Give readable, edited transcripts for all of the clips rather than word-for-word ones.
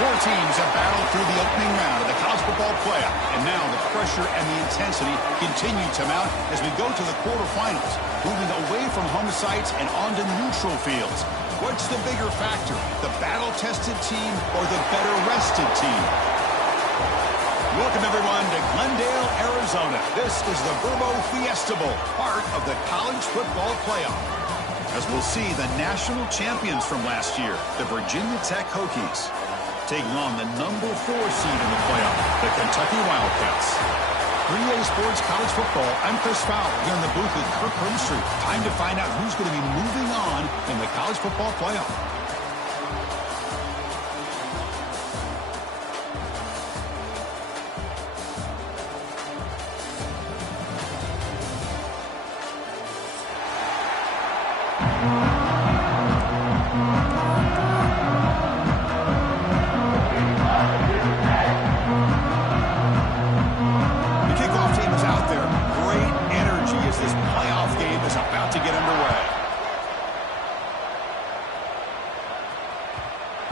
Four teams have battled through the opening round of the college football playoff, and now the pressure and the intensity continue to mount as we go to the quarterfinals, moving away from home sites and onto neutral fields. What's the bigger factor, the battle-tested team or the better-rested team? Welcome, everyone, to Glendale, Arizona. This is the Fiesta Bowl, part of the college football playoff. As we'll see the national champions from last year, the Virginia Tech Hokies, taking on the number 4 seed in the playoff, the Kentucky Wildcats. 3A Sports College Football, I'm Chris Fowler, here in the booth with Kirk Hermstreet. Time to find out who's going to be moving on in the college football playoff.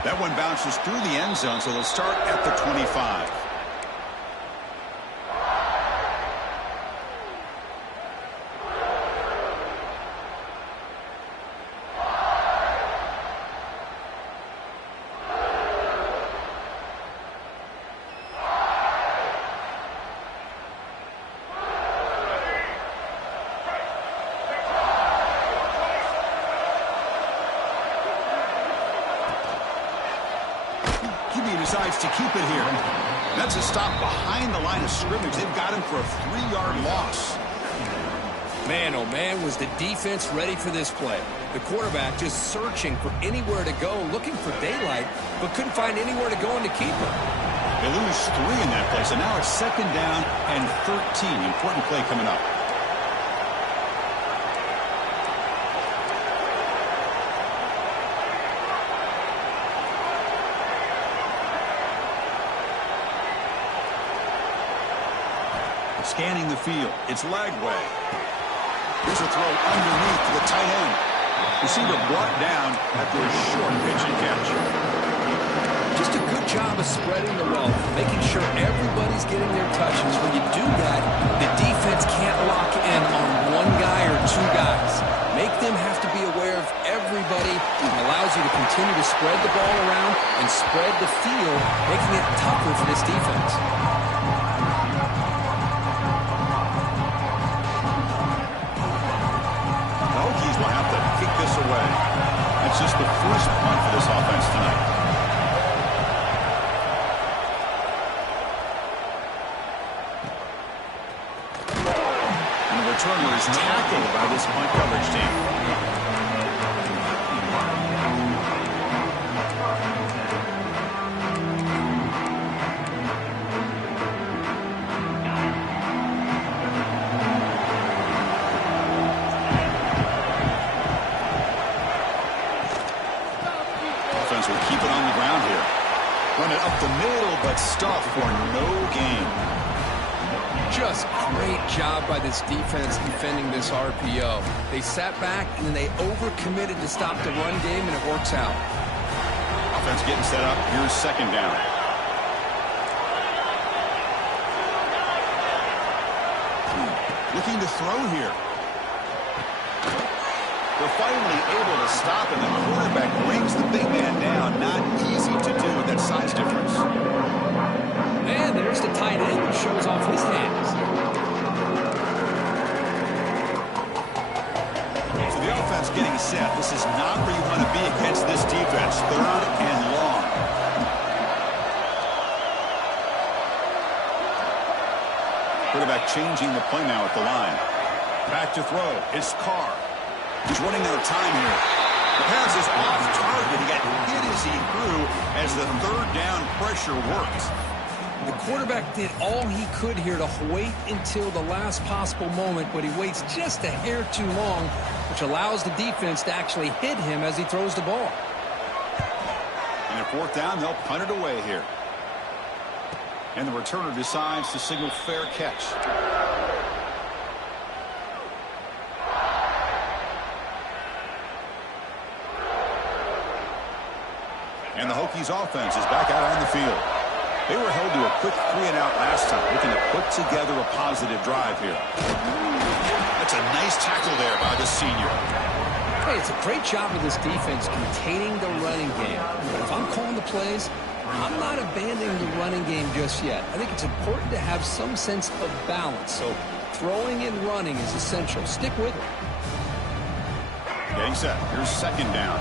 That one bounces through the end zone, so they'll start at the 25. Decides to keep it here. That's a stop behind the line of scrimmage. They've got him for a 3-yard loss. Man, oh man, was the defense ready for this play. The quarterback just searching for anywhere to go, looking for daylight, but couldn't find anywhere to go in to keep him. They lose 3 in that play, so now it's 2nd down and 13. Important play coming up. Scanning the field. It's Lagway. Here's a throw underneath to the tight end. Receiver brought down after a short pitch and catch. Just a good job of spreading the wealth, making sure everybody's getting their touches. When you do that, the defense can't lock in on one guy or 2 guys. Make them have to be aware of everybody. It allows you to continue to spread the ball around and spread the field, making it tougher for this defense. It's just the first punt for this offense tonight. And the returner is tackled by this punt coverage team. Will keep it on the ground here. Run it up the middle, but stop for no gain. Just great job by this defense defending this RPO. They sat back and then they overcommitted to stop the run game, and it works out. Offense getting set up. Here's 2nd down. Looking to throw here. They're finally able to stop, and the quarterback brings the big man down. Not easy to do with that size difference. And there's the tight end who shows off his hands. So the offense getting set. This is not where you want to be against this defense. 3rd and long. Quarterback changing the play now at the line. Back to throw. It's Carr. He's running out of time here. The pass is off target. He got hit as he threw as the 3rd down pressure worked. The quarterback did all he could here to wait until the last possible moment, but he waits just a hair too long, which allows the defense to actually hit him as he throws the ball. And at 4th down, they'll punt it away here. And the returner decides to signal fair catch. And the Hokies offense is back out on the field. They were held to a quick 3-and-out last time, looking to put together a positive drive here. That's a nice tackle there by the senior. Hey, it's a great job of this defense containing the running game. But if I'm calling the plays, I'm not abandoning the running game just yet. I think it's important to have some sense of balance. So throwing and running is essential. Stick with it. Getting set. Here's second down.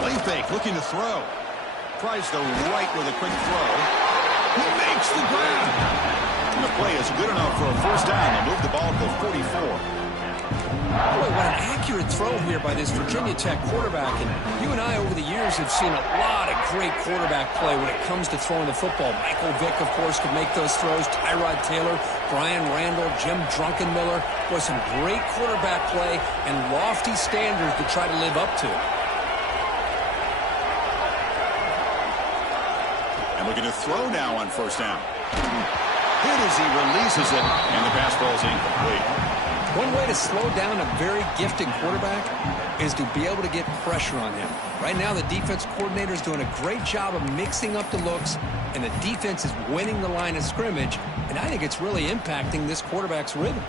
Play fake, looking to throw. Tries the right with a quick throw. He makes the grab. And the play is good enough for a first down. They move the ball to the 44. Boy, what an accurate throw here by this Virginia Tech quarterback. And you and I, over the years, have seen a lot of great quarterback play when it comes to throwing the football. Michael Vick, of course, could make those throws. Tyrod Taylor, Brian Randall, Jim Druckenmiller. Boy, some great quarterback play and lofty standards to try to live up to. And looking to throw now on first down. Hit as he releases it, and the pass ball is incomplete. One way to slow down a very gifted quarterback is to be able to get pressure on him. Right now, the defense coordinator is doing a great job of mixing up the looks, and the defense is winning the line of scrimmage, and I think it's really impacting this quarterback's rhythm.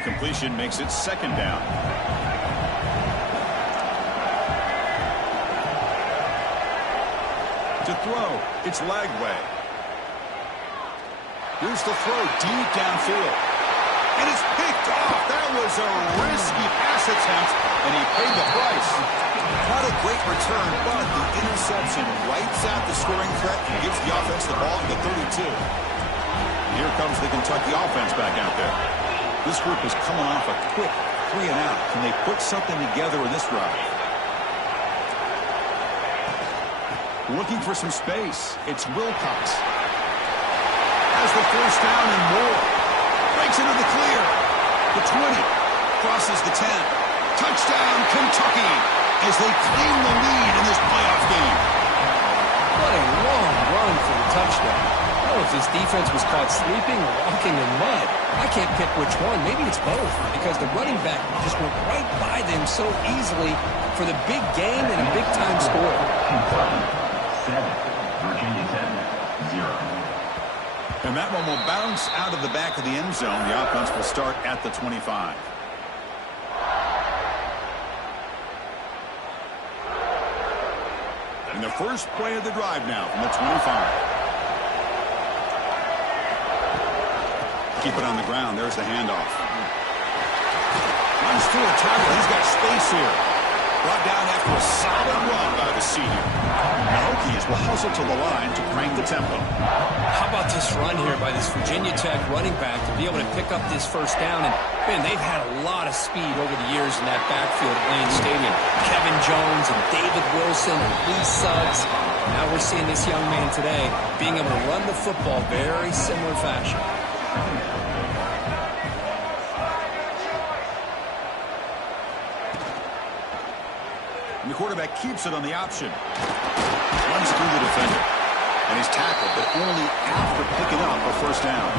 Completion makes it second down. To throw, it's Lagway. Here's the throw deep downfield. And it's picked off. That was a risky pass attempt, and he paid the price. Not a great return, but the interception wipes out the scoring threat and gives the offense the ball at the 32. Here comes the Kentucky offense back out there. This group is coming off a quick 3-and-out. Can they put something together in this drive? Looking for some space. It's Wilcox. Has the first down and more. Breaks into the clear. The 20. Crosses the 10. Touchdown, Kentucky, as they claim the lead in this playoff game. What a long run for the touchdown. I don't know if this defense was caught sleeping or walking in mud. I can't pick which one. Maybe it's both, because the running back just went right by them so easily for the big game and a big-time score. 7, Virginia Tech 0. And that one will bounce out of the back of the end zone. The offense will start at the 25. And the first play of the drive now from the 25. Keep it on the ground. There's the handoff. Runs through a tackle. He's got space here. Brought down after a solid run by the senior. The Hokies will hustle to the line to crank the tempo. How about this run here by this Virginia Tech running back to be able to pick up this first down? And, man, they've had a lot of speed over the years in that backfield at Lane Stadium. Kevin Jones and David Wilson and Lee Suggs. Now we're seeing this young man today being able to run the football very similar fashion. And the quarterback keeps it on the option. Runs through the defender. And he's tackled, but only after picking up a first down.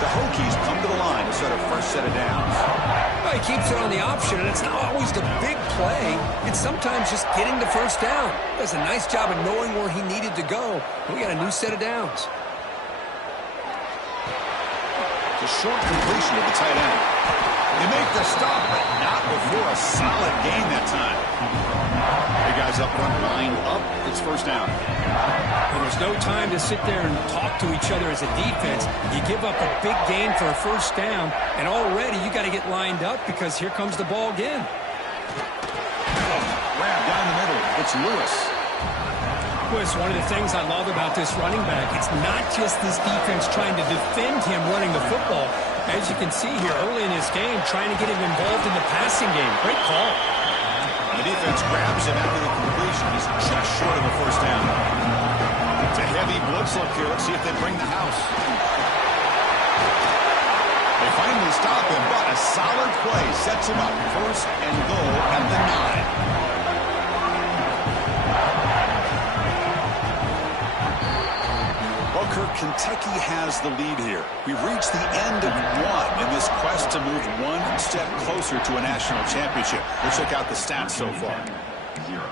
The Hokies come to the line to set a fresh set of downs. Well, he keeps it on the option, and it's not always the big play. It's sometimes just getting the first down. Does a nice job of knowing where he needed to go. We got a new set of downs. The short completion of the tight end. They make the stop, but not before a solid gain that time. The guys up front, line up. It's first down. And there's no time to sit there and talk to each other as a defense. You give up a big gain for a first down, and already you got to get lined up because here comes the ball again. Grab down the middle. It's Lewis. Well, it's one of the things I love about this running back. It's not just this defense trying to defend him running the football. As you can see here early in this game, trying to get him involved in the passing game. Great call. The defense grabs him after the completion. He's just short of a first down. It's a heavy blitz look here. Let's see if they bring the house. They finally stop him, but a solid play sets him up. First and goal at the 9. Kentucky has the lead here. We've reached the end of one in this quest to move one step closer to a national championship. We'll check out the stats so far. 0.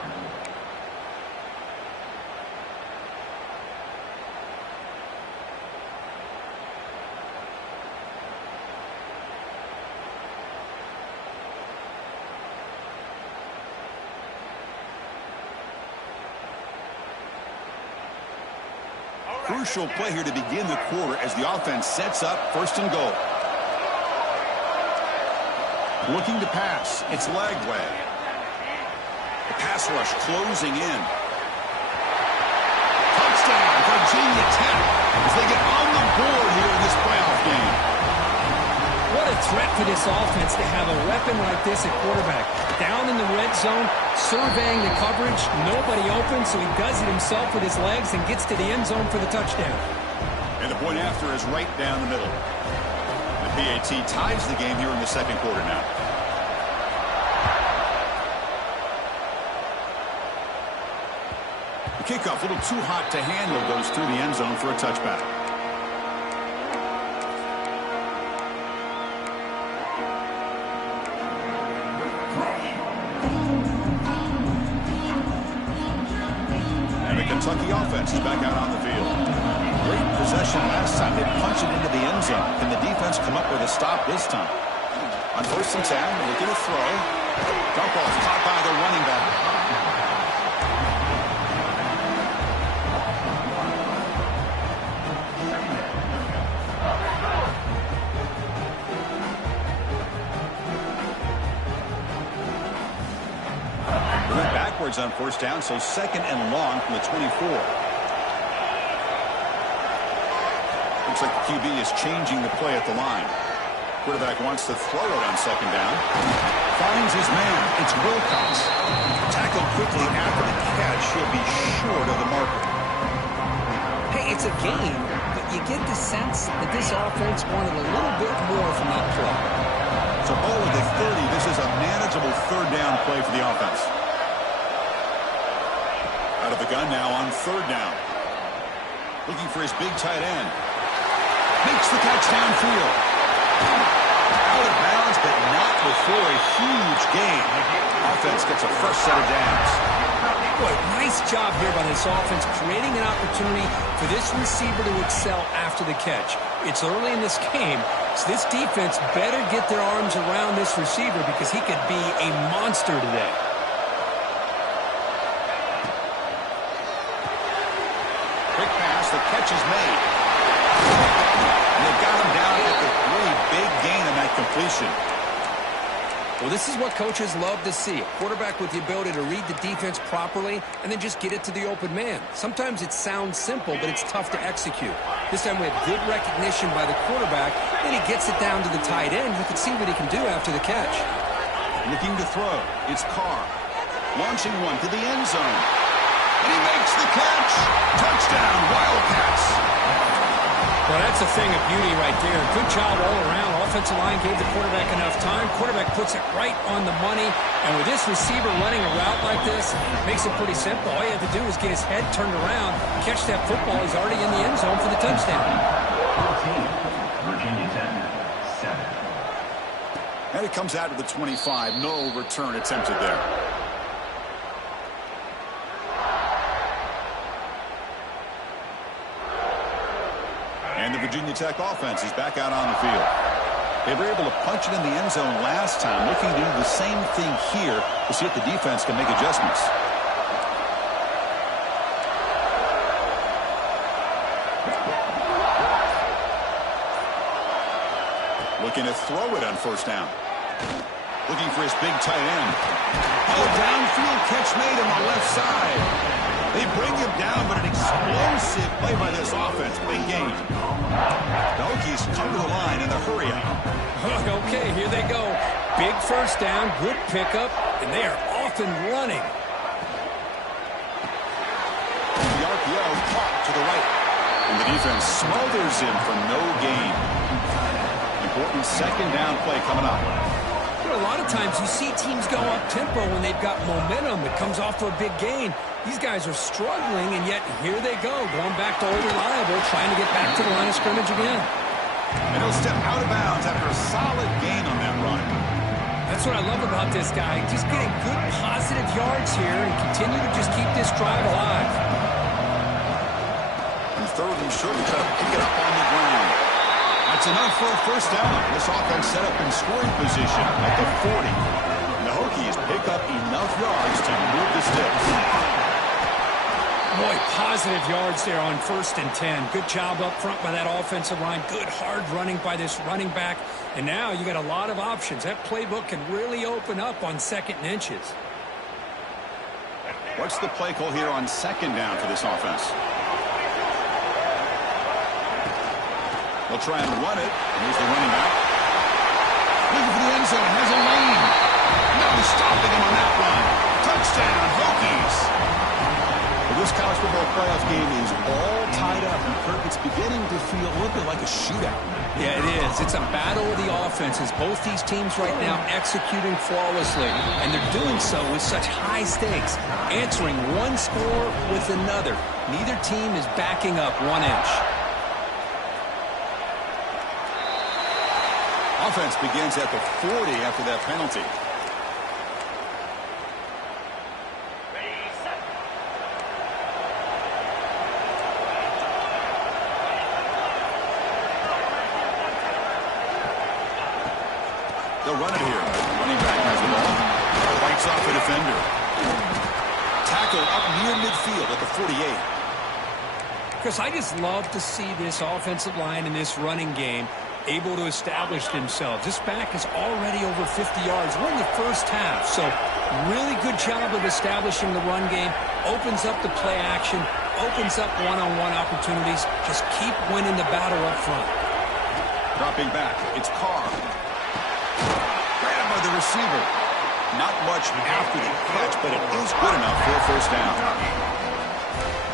Crucial play here to begin the quarter as the offense sets up 1st and goal. Looking to pass. It's Lagway. The pass rush closing in. Touchdown, Virginia Tech, as they get on the board here in this playoff game. What a threat for this offense to have a weapon like this at quarterback. Down in the red zone, surveying the coverage, nobody open, so he does it himself with his legs and gets to the end zone for the touchdown. And the point after is right down the middle. The PAT ties the game here in the 2nd quarter now. The kickoff, a little too hot to handle, goes through the end zone for a touchback. Kentucky offense is back out on the field. Great possession last time. They punched it into the end zone. Can the defense come up with a stop this time? On 1st and 10, looking to throw. Dump off caught by the running back. Backwards on 1st down, so 2nd and long from the 24. Looks like the QB is changing the play at the line. Quarterback wants to throw it on 2nd down. Finds his man. It's Wilcox. Tackled quickly after the catch. He'll be short of the marker. Hey, it's a game, but you get the sense that this offense wanted a little bit more from that play. So ball at the 30. This is a manageable 3rd down play for the offense. Out of the gun now on 3rd down. Looking for his big tight end. Makes the catch downfield. Out of bounds, but not before a huge gain. Offense gets a first set of downs. Boy, nice job here by this offense, creating an opportunity for this receiver to excel after the catch. It's early in this game, so this defense better get their arms around this receiver because he could be a monster today. Quick pass, the catch is made. And they've got him down at the really big gain on that completion. Well, this is what coaches love to see. A quarterback with the ability to read the defense properly and then just get it to the open man. Sometimes it sounds simple, but it's tough to execute. This time we have good recognition by the quarterback. Then he gets it down to the tight end. You can see what he can do after the catch. Looking to throw. It's Carr. Launching one to the end zone. And he makes the catch. Touchdown, Wildcats. Well, that's a thing of beauty right there. Good job all around. Offensive line gave the quarterback enough time. Quarterback puts it right on the money. And with this receiver running a route like this, it makes it pretty simple. All you have to do is get his head turned around, catch that football. He's already in the end zone for the touchdown. 14, Virginia Tech, 7. And it comes out to the 25. No return attempted there. And the Virginia Tech offense is back out on the field. They were able to punch it in the end zone last time, looking to do the same thing here to see if the defense can make adjustments. Looking to throw it on 1st down. Looking for his big tight end. Oh, downfield catch made on the left side. They bring him down, but an explosive play by this offense. Big gain. The Hokies come to the line in the hurry up. Okay, here they go. Big 1st down, good pickup, and they are off and running. The RPO caught to the right. And the defense smothers him for no gain. Important 2nd down play coming up. You know, a lot of times you see teams go up-tempo when they've got momentum. It comes off to a big gain. These guys are struggling, and yet here they go, going back to old reliable, trying to get back to the line of scrimmage again. And he'll step out of bounds after a solid gain on that run. That's what I love about this guy. Just getting good positive yards here and continue to just keep this drive alive. And third and short, to try to pick it up on the ground. That's enough for a first down. This offense set up in scoring position at the 40. And the Hokies pick up enough yards to move the sticks. Boy, positive yards there on 1st and 10. Good job up front by that offensive line. Good hard running by this running back. And now you got a lot of options. That playbook can really open up on 2nd and inches. What's the play call here on 2nd down for this offense? They'll try and run it. Here's the running back. Looking for the end zone. Has a lane. No stopping him on that run. Touchdown, Hokies. This college football playoff game is all tied up, and Kirk, it's beginning to feel a little bit like a shootout. Yeah, it is. It's a battle of the offenses. Both these teams right now executing flawlessly, and they're doing so with such high stakes, answering one score with another. Neither team is backing up 1 inch. Offense begins at the 40 after that penalty. They'll run it here. Running back has the ball. Fights off a defender. Tackled up near midfield at the 48. Chris, I just love to see this offensive line in this running game able to establish themselves. This back is already over 50 yards. We're in the first half, so really good job of establishing the run game. Opens up the play action. Opens up one-on-one opportunities. Just keep winning the battle up front. Dropping back. It's Carr. The receiver. Not much after the catch, but it is good enough for a first down.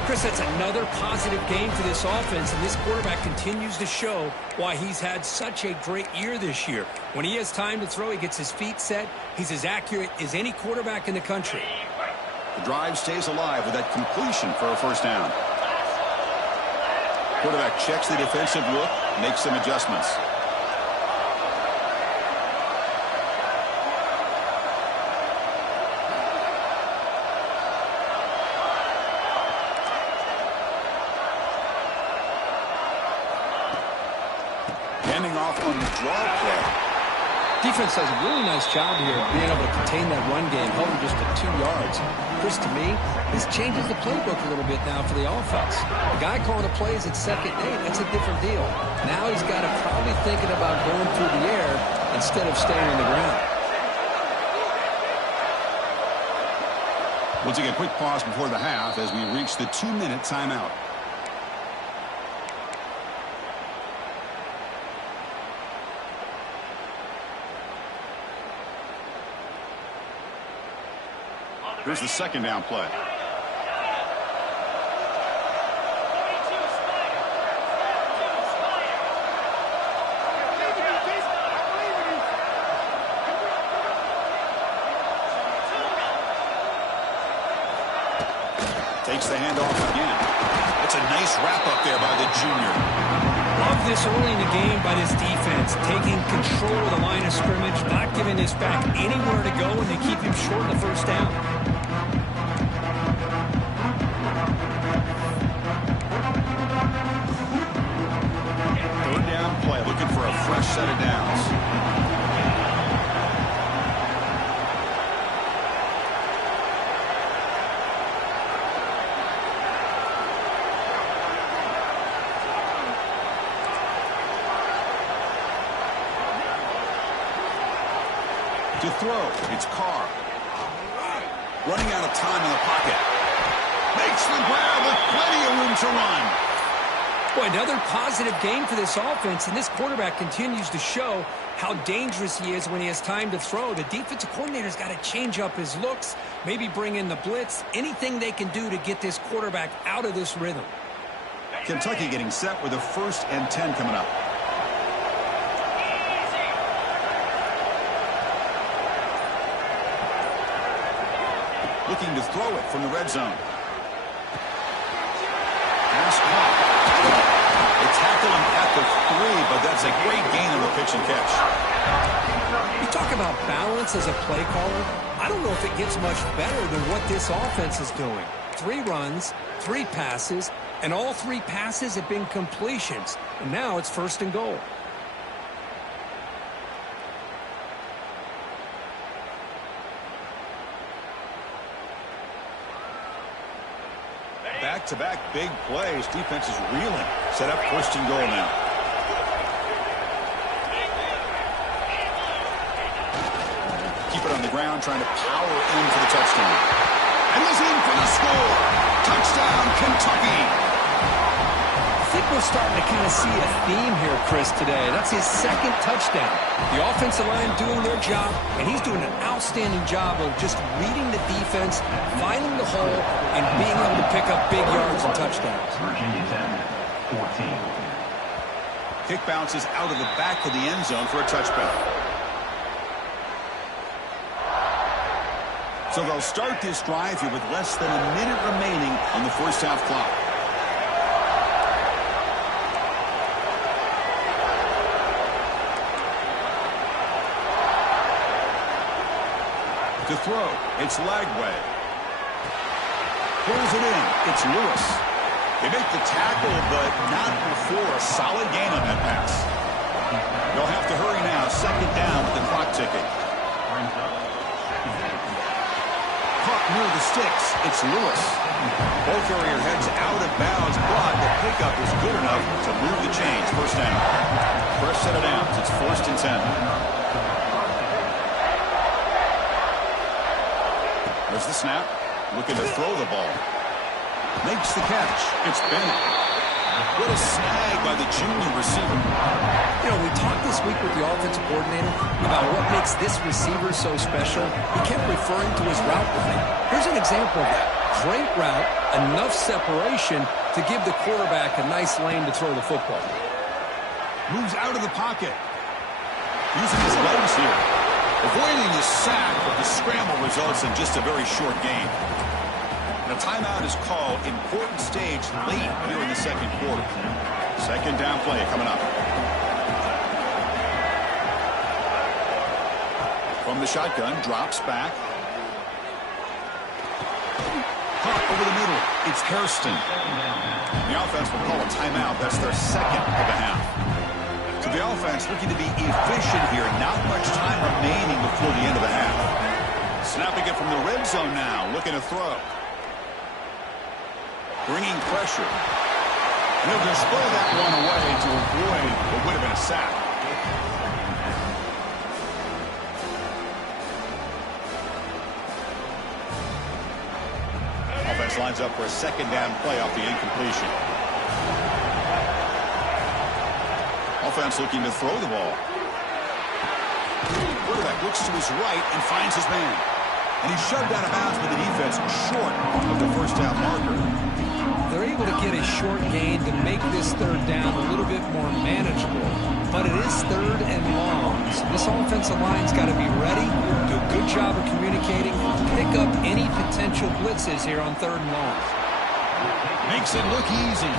Chris, that's another positive game for this offense, and this quarterback continues to show why he's had such a great year this year. When he has time to throw, he gets his feet set. He's as accurate as any quarterback in the country. The drive stays alive with that completion for a first down. Quarterback checks the defensive look, makes some adjustments. Handing off on the draw play. Defense does a really nice job here of being able to contain that run game, held him just to 2 yards. Chris, to me, this changes the playbook a little bit now for the offense. The guy calling the plays at 2nd and 8, that's a different deal. Now he's got to probably thinking about going through the air instead of staying on the ground. We'll take a quick pause before the half as we reach the 2-minute timeout. Here's the 2nd down play. Takes the handoff again. It's a nice wrap-up there by the junior. Love this early in the game by this defense, taking control of the line of scrimmage, not giving this back anywhere to go, and they keep him short of the first down. Third down play, looking for a fresh set of downs. To throw, it's Carr. Running out of time in the pocket. Makes the grab with plenty of room to run. Boy, another positive game for this offense, and this quarterback continues to show how dangerous he is when he has time to throw. The defensive coordinator's got to change up his looks, maybe bring in the blitz, anything they can do to get this quarterback out of this rhythm. Kentucky getting set with a 1st and 10 coming up. looking to throw it from the red zone. Pass caught. They tackle him at the 3, but that's a great gain on the pitch and catch. You talk about balance as a play caller. I don't know if it gets much better than what this offense is doing. 3 runs, 3 passes, and all 3 passes have been completions. And now it's 1st and goal. Back-to-back big plays. Defense is reeling. Set up 1st and goal now. Keep it on the ground, trying to power in for the touchdown. And he's in for the score. Touchdown, Kentucky. I think we're starting to kind of see a theme here, Chris, today. That's his 2nd touchdown. The offensive line doing their job, and he's doing an outstanding job of just reading the defense, finding the hole, and being able to pick up big yards and touchdowns. Virginia 10, 14. Kick bounces out of the back of the end zone for a touchback. So they'll start this drive here with less than a minute remaining on the 1st half clock. To throw, it's Lagway. Pulls it in, it's Lewis. They make the tackle, but not before a solid gain on that pass. They'll have to hurry now, 2nd down with the clock ticking. Caught near the sticks, it's Lewis. Ball carrier heads out of bounds, but the pickup is good enough to move the chains. 1st down. Fresh set of downs, it's 1st and 10. There's the snap. Looking to throw the ball. Makes the catch. It's Bennett. What a snag by the junior receiver. You know, we talked this week with the offensive coordinator about what makes this receiver so special. He kept referring to his route running. Here's an example of that. Great route, enough separation to give the quarterback a nice lane to throw the football. Moves out of the pocket. Using his legs here. Avoiding the sack, but the scramble results in just a very short gain. The timeout is called. Important stage late here in the 2nd quarter. 2nd down play coming up. From the shotgun, drops back. Caught over the middle. It's Hairston. The offense will call a timeout. That's their 2nd of the half. So the offense looking to be efficient here. Not much time remaining before the end of the half. Snapping it from the red zone now. Looking to throw. Bringing pressure. And he'll just throw that one away to avoid what would have been a sack. Offense lines up for a 2nd down play off the incompletion. Offense looking to throw the ball. Quarterback looks to his right and finds his man. And he's shoved out of bounds with the defense short of the 1st down marker. They're able to get a short gain to make this 3rd down a little bit more manageable. But it is 3rd and long. So this offensive line's got to be ready, do a good job of communicating, pick up any potential blitzes here on 3rd and long. Makes it look easy.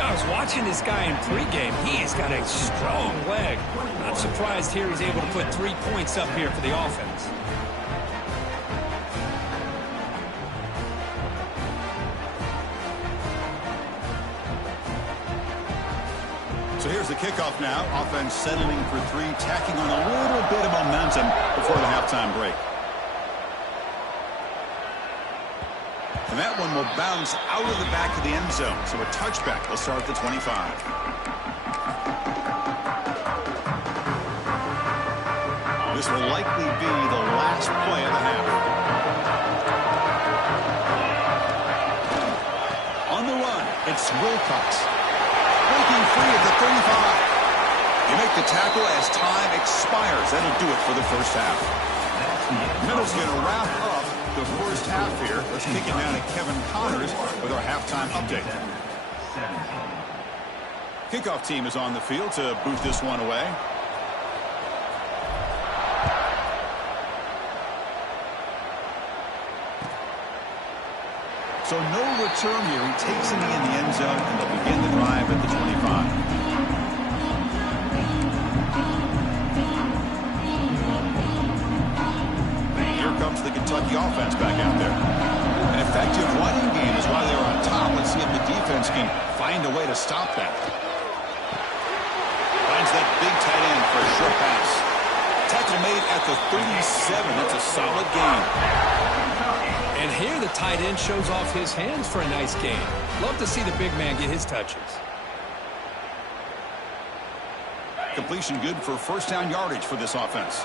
I was watching this guy in pregame. He has got a strong leg. Not surprised here he's able to put 3 points up here for the offense. So here's the kickoff now. Offense settling for 3, tacking on a little bit of momentum before the halftime break. And that one will bounce out of the back of the end zone. So a touchback will start at the 25. This will likely be the last play of the half. On the run, it's Wilcox. Breaking free at the 35. You make the tackle as time expires. That'll do it for the 1st half. Middle's going to wrap up the 1st half here. Let's kick it down to Kevin Connors with our halftime update. Kickoff team is on the field to boot this one away. So no return here. He takes it in the end zone, and they'll begin the drive at the 25. Here comes the Kentucky offense back out there. An effective running game is why they were on top. Let's see if the defense can find a way to stop that. Finds that big tight end for a short pass. Tackle made at the 37. That's a solid gain. And here the tight end shows off his hands for a nice gain. Love to see the big man get his touches. Completion good for first down yardage for this offense.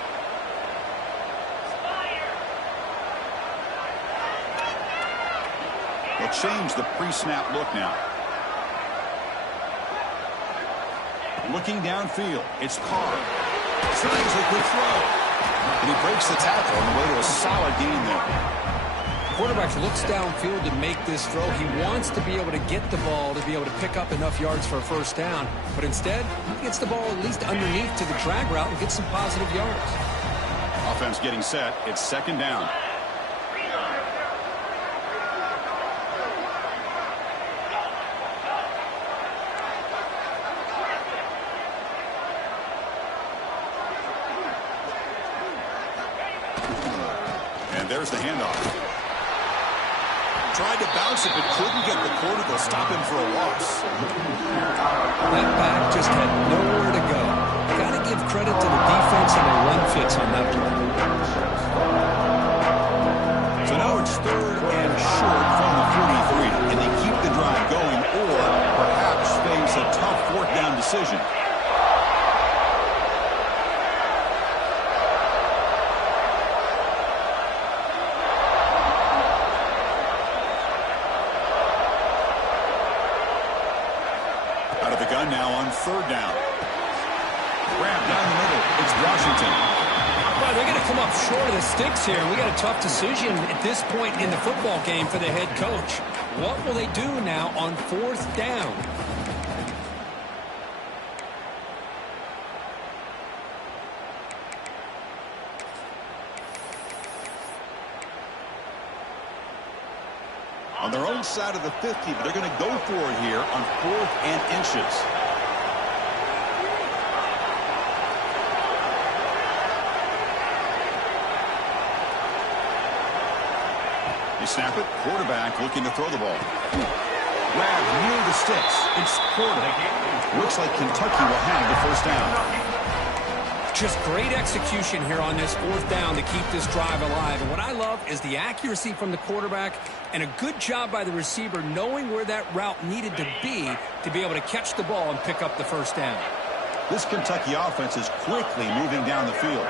They'll change the pre-snap look now. Looking downfield, it's Carr. Slides a good throw. And he breaks the tackle on the way to a solid gain there. Quarterback looks downfield to make this throw. He wants to be able to get the ball to be able to pick up enough yards for a first down. But instead, he gets the ball at least underneath to the drag route and gets some positive yards. Offense getting set. It's second down. And there's the handoff. Tried to bounce it, but couldn't get the quarter to stop him for a loss. That back just had nowhere to go. Got to give credit to the defense and their run fits on that play. So now it's third and short from the 43, and they keep the drive going or perhaps face a tough fourth down decision. Now on third down. Grab down the middle. It's Washington. Well, they're going to come up short of the sticks here. We got a tough decision at this point in the football game for the head coach. What will they do now on fourth down? On their own side of the 50, but they're going to go for it here on 4th and inches. They snap it. Quarterback looking to throw the ball. Grab near the sticks. It's Porter. Looks like Kentucky will have the first down. Just great execution here on this fourth down to keep this drive alive. And what I love is the accuracy from the quarterback and a good job by the receiver knowing where that route needed to be able to catch the ball and pick up the first down. This Kentucky offense is quickly moving down the field.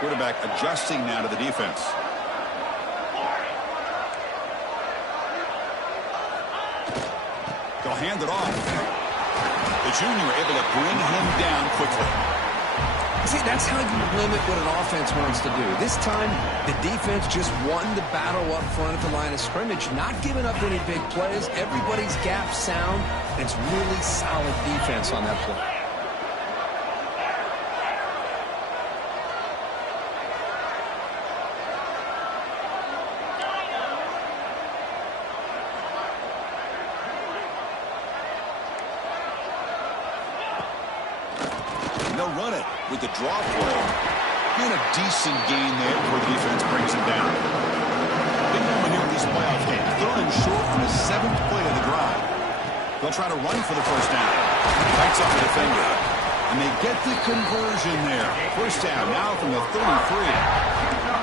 Quarterback adjusting now to the defense. They'll hand it off. The junior able to bring him down quickly. See, that's how you limit what an offense wants to do. This time, the defense just won the battle up front at the line of scrimmage, not giving up any big plays. Everybody's gap sound, and it's really solid defense on that play. They'll run it with the draw play. And a decent gain there before the defense brings him down. Big moment here in this playoff game. Third and short on the 7th play of the drive. They'll try to run for the first down. Bites off the defender. And they get the conversion there. First down now from the 33.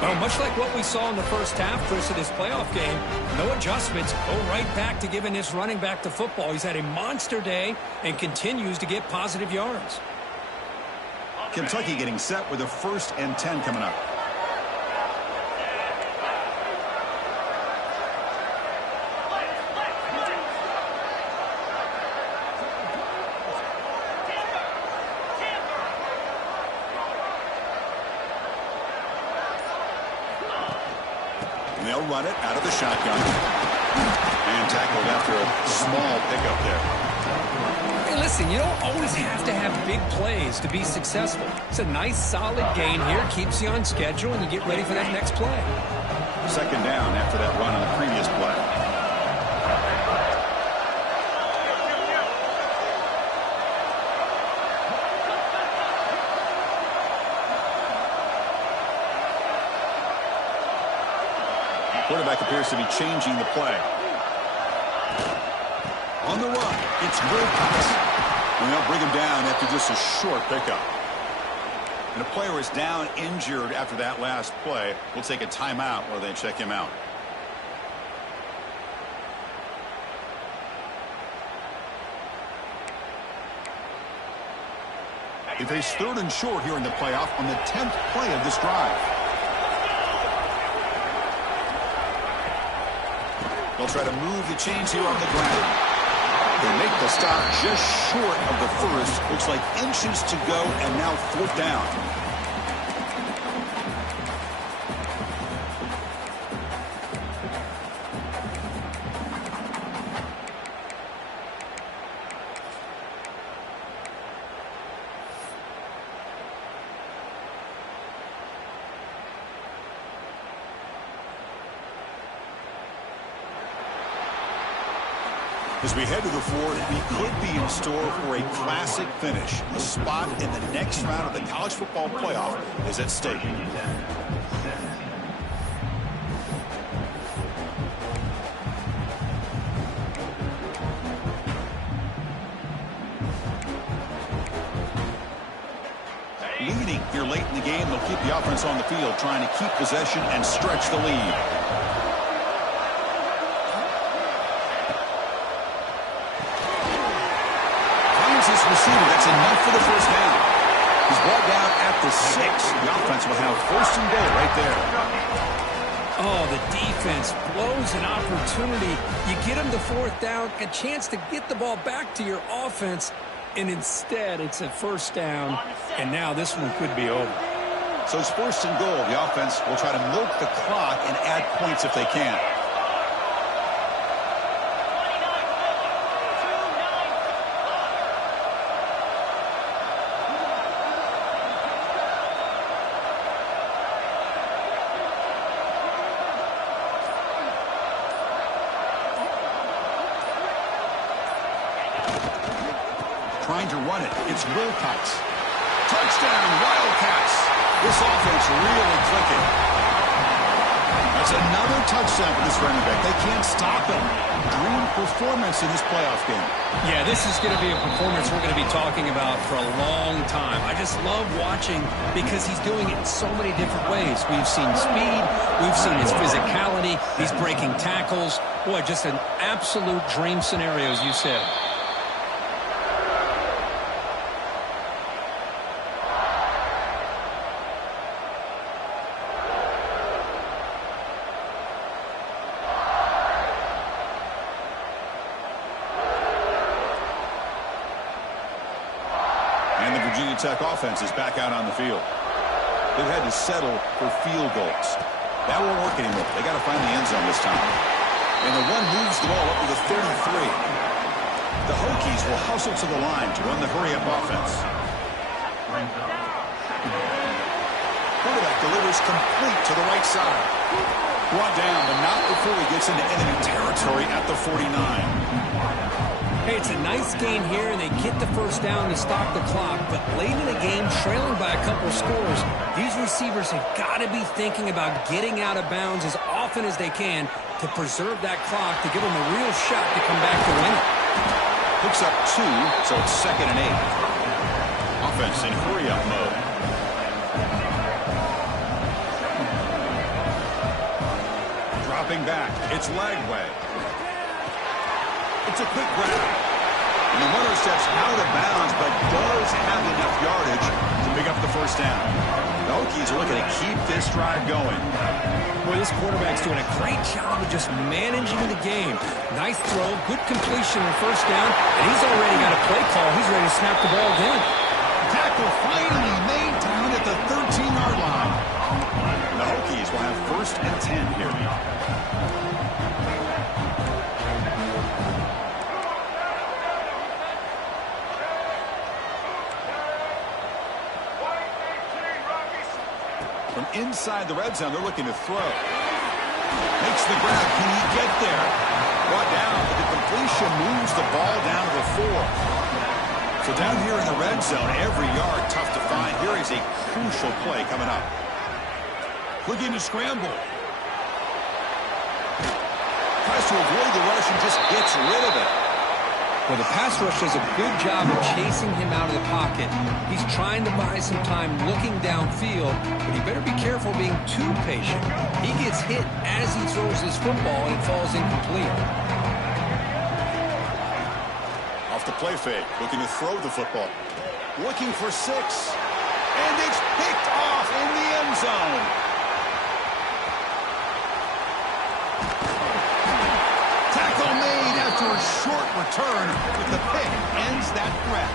Well, much like what we saw in the first half, Chris, of this playoff game, no adjustments. Go right back to giving this running back the football. He's had a monster day and continues to get positive yards. Kentucky getting set with a 1st and 10 coming up. And they'll run it out of the shotgun. And tackled after a small pickup there. Hey, listen, you don't always have to have big big plays to be successful. It's a nice, solid gain here. Keeps you on schedule, and you get ready for that next play. Second down after that run on the previous play. Quarterback appears to be changing the play. On the run, it's Wilcox. And they'll bring him down after just a short pickup. And a player is down injured after that last play. We'll take a timeout while they check him out. They face third and short here in the playoff on the 10th play of this drive. They'll try to move the chains here on the ground. They make the stop just short of the first. Looks like inches to go, and now fourth down. As we head to the fourth, we could be in store for a classic finish. A spot in the next round of the college football playoff is at stake. Leading here late in the game, they'll keep the offense on the field, trying to keep possession and stretch the lead. Receiver, that's enough for the first down. He's brought down at the 6. The offense will have first and goal right there. Oh, the defense blows an opportunity. You get them to fourth down, a chance to get the ball back to your offense, and instead it's a first down, and now this one could be over. So it's first and goal. The offense will try to milk the clock and add points if they can. Trying to run it. It's Wilcox. Touchdown, Wildcats. This offense really clicking. That's another touchdown for this running back. They can't stop him. Dream performance in this playoff game. Yeah, this is going to be a performance we're going to be talking about for a long time. I just love watching because he's doing it in so many different ways. We've seen speed. We've seen his physicality. He's breaking tackles. Boy, just an absolute dream scenario, as you said. Virginia Tech offense is back out on the field. They've had to settle for field goals. That won't work anymore. They got to find the end zone this time. And the one moves the ball up to the 33. The Hokies will hustle to the line to run the hurry-up offense. Quarterback delivers complete to the right side. Brought down, but not before he gets into enemy territory at the 49. Hey, it's a nice gain here, and they get the first down to stop the clock. But late in the game, trailing by a couple scores, these receivers have got to be thinking about getting out of bounds as often as they can to preserve that clock, to give them a real shot to come back to win it. Picks up 2, so it's 2nd and 8. Offense in hurry-up mode. Dropping back, it's Lagway. It's a quick grab. And the runner steps out of bounds, but does have enough yardage to pick up the first down. The Hokies are looking to keep this drive going. Boy, this quarterback's doing a great job of just managing the game. Nice throw, good completion on first down, and he's already got a play call. He's ready to snap the ball again. Tackle finally made down at the 13-yard line. The Hokies will have first and 10 here. From inside the red zone, they're looking to throw. Makes the grab. Can he get there? Brought down, but the completion moves the ball down to the 4. So down here in the red zone, every yard tough to find. Here is a crucial play coming up. Looking to scramble. Tries to avoid the rush and just gets rid of it. Well, the pass rush does a good job of chasing him out of the pocket. He's trying to buy some time looking downfield, but he better be careful being too patient. He gets hit as he throws his football, and it falls incomplete. Off the play fake, looking to throw the football. Looking for 6. And it's picked off in the end zone. Tackle made after a short return, but the pick ends that threat.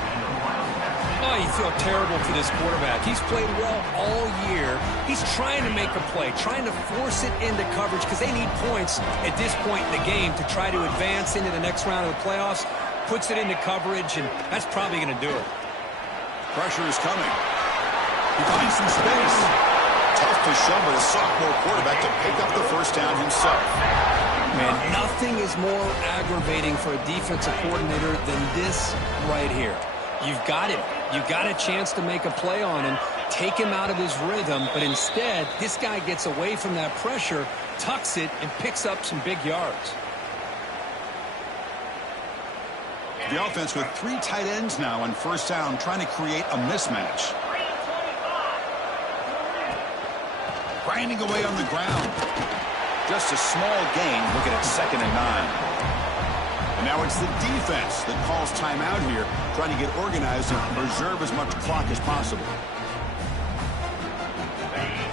Oh, you feel terrible for this quarterback. He's played well all year. He's trying to make a play, trying to force it into coverage because they need points at this point in the game to try to advance into the next round of the playoffs. Puts it into coverage, and that's probably going to do it. Pressure is coming. He finds some space. Tough to show by the sophomore quarterback to pick up the first down himself. Man, nothing is more aggravating for a defensive coordinator than this right here. You've got him. You've got a chance to make a play on him, take him out of his rhythm, but instead, this guy gets away from that pressure, tucks it, and picks up some big yards. The offense with 3 tight ends now on first down, trying to create a mismatch. Grinding away on the ground. Just a small gain, looking at 2nd and 9. And now it's the defense that calls timeout here, trying to get organized and preserve as much clock as possible.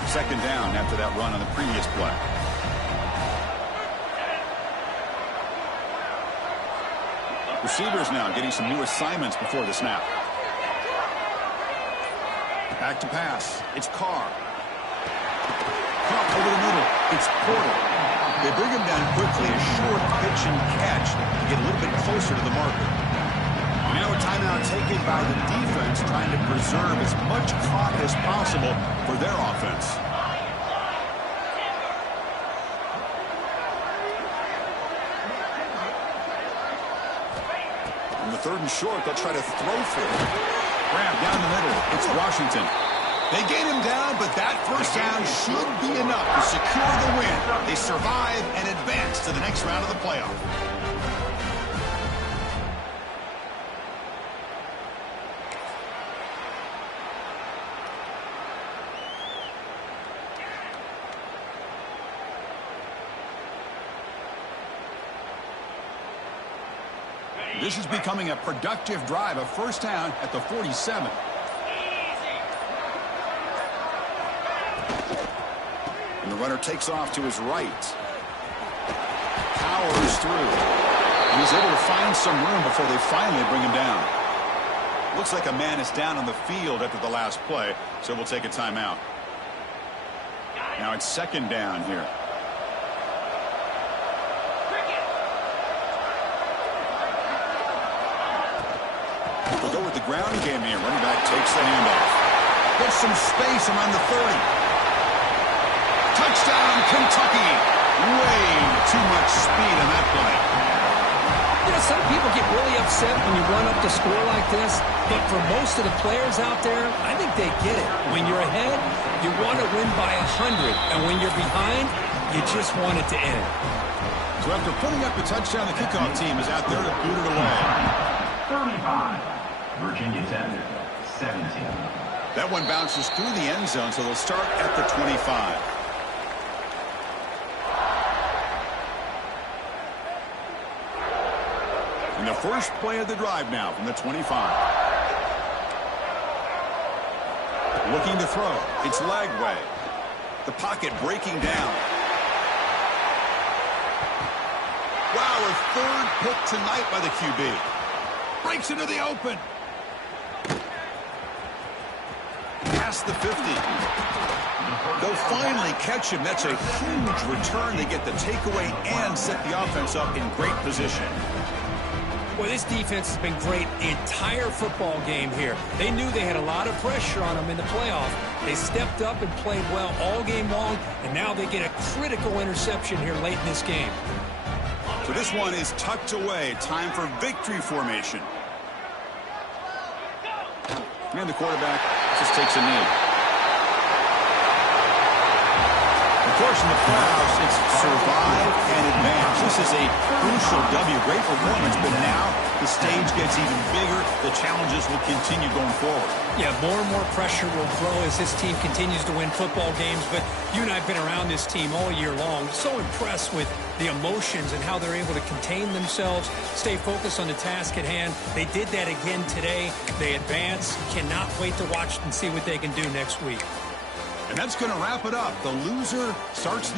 2nd down after that run on the previous play. Receivers now getting some new assignments before the snap. Back to pass. It's Carr. Caught over the middle. It's Porter. They bring him down quickly. A short pitch and catch to get a little bit closer to the marker. Now a timeout taken by the defense, trying to preserve as much clock as possible for their offense. On the 3rd and short, they'll try to throw for it. Grab down the middle. It's Washington. They gain him down, but that first down should be enough to secure the win. They survive and advance to the next round of the playoff. This is becoming a productive drive, a first down at the 47. And the runner takes off to his right. Powers through. And he's able to find some room before they finally bring him down. Looks like a man is down on the field after the last play, so we'll take a timeout. Now it's 2nd down here. We'll go with the ground game here. Running back takes the handoff. Gets some space around the 30. Touchdown, Kentucky. Way too much speed on that play. You know, some people get really upset when you run up the score like this, but for most of the players out there, I think they get it. When you're ahead, you want to win by 100, and when you're behind, you just want it to end. So after putting up the touchdown, the kickoff team is out there to boot it away. 35. Virginia 10, 17. That one bounces through the end zone, so they'll start at the 25. And the first play of the drive now from the 25. Looking to throw. It's Lagway. The pocket breaking down. Wow, a 3rd pick tonight by the QB. Breaks into the open. Past the 50. They'll finally catch him. That's a huge return. They get the takeaway and set the offense up in great position. Well, this defense has been great the entire football game here. They knew they had a lot of pressure on them in the playoff. They stepped up and played well all game long, and now they get a critical interception here late in this game. So this one is tucked away. Time for victory formation. And the quarterback just takes a knee. Of course, in the playoffs, it's survive and advance. This is a crucial W. Great performance, but now the stage gets even bigger. The challenges will continue going forward. Yeah, more and more pressure will grow as this team continues to win football games. But you and I have been around this team all year long. So impressed with the emotions and how they're able to contain themselves, stay focused on the task at hand. They did that again today. They advance. Cannot wait to watch and see what they can do next week. And that's going to wrap it up. The loser starts the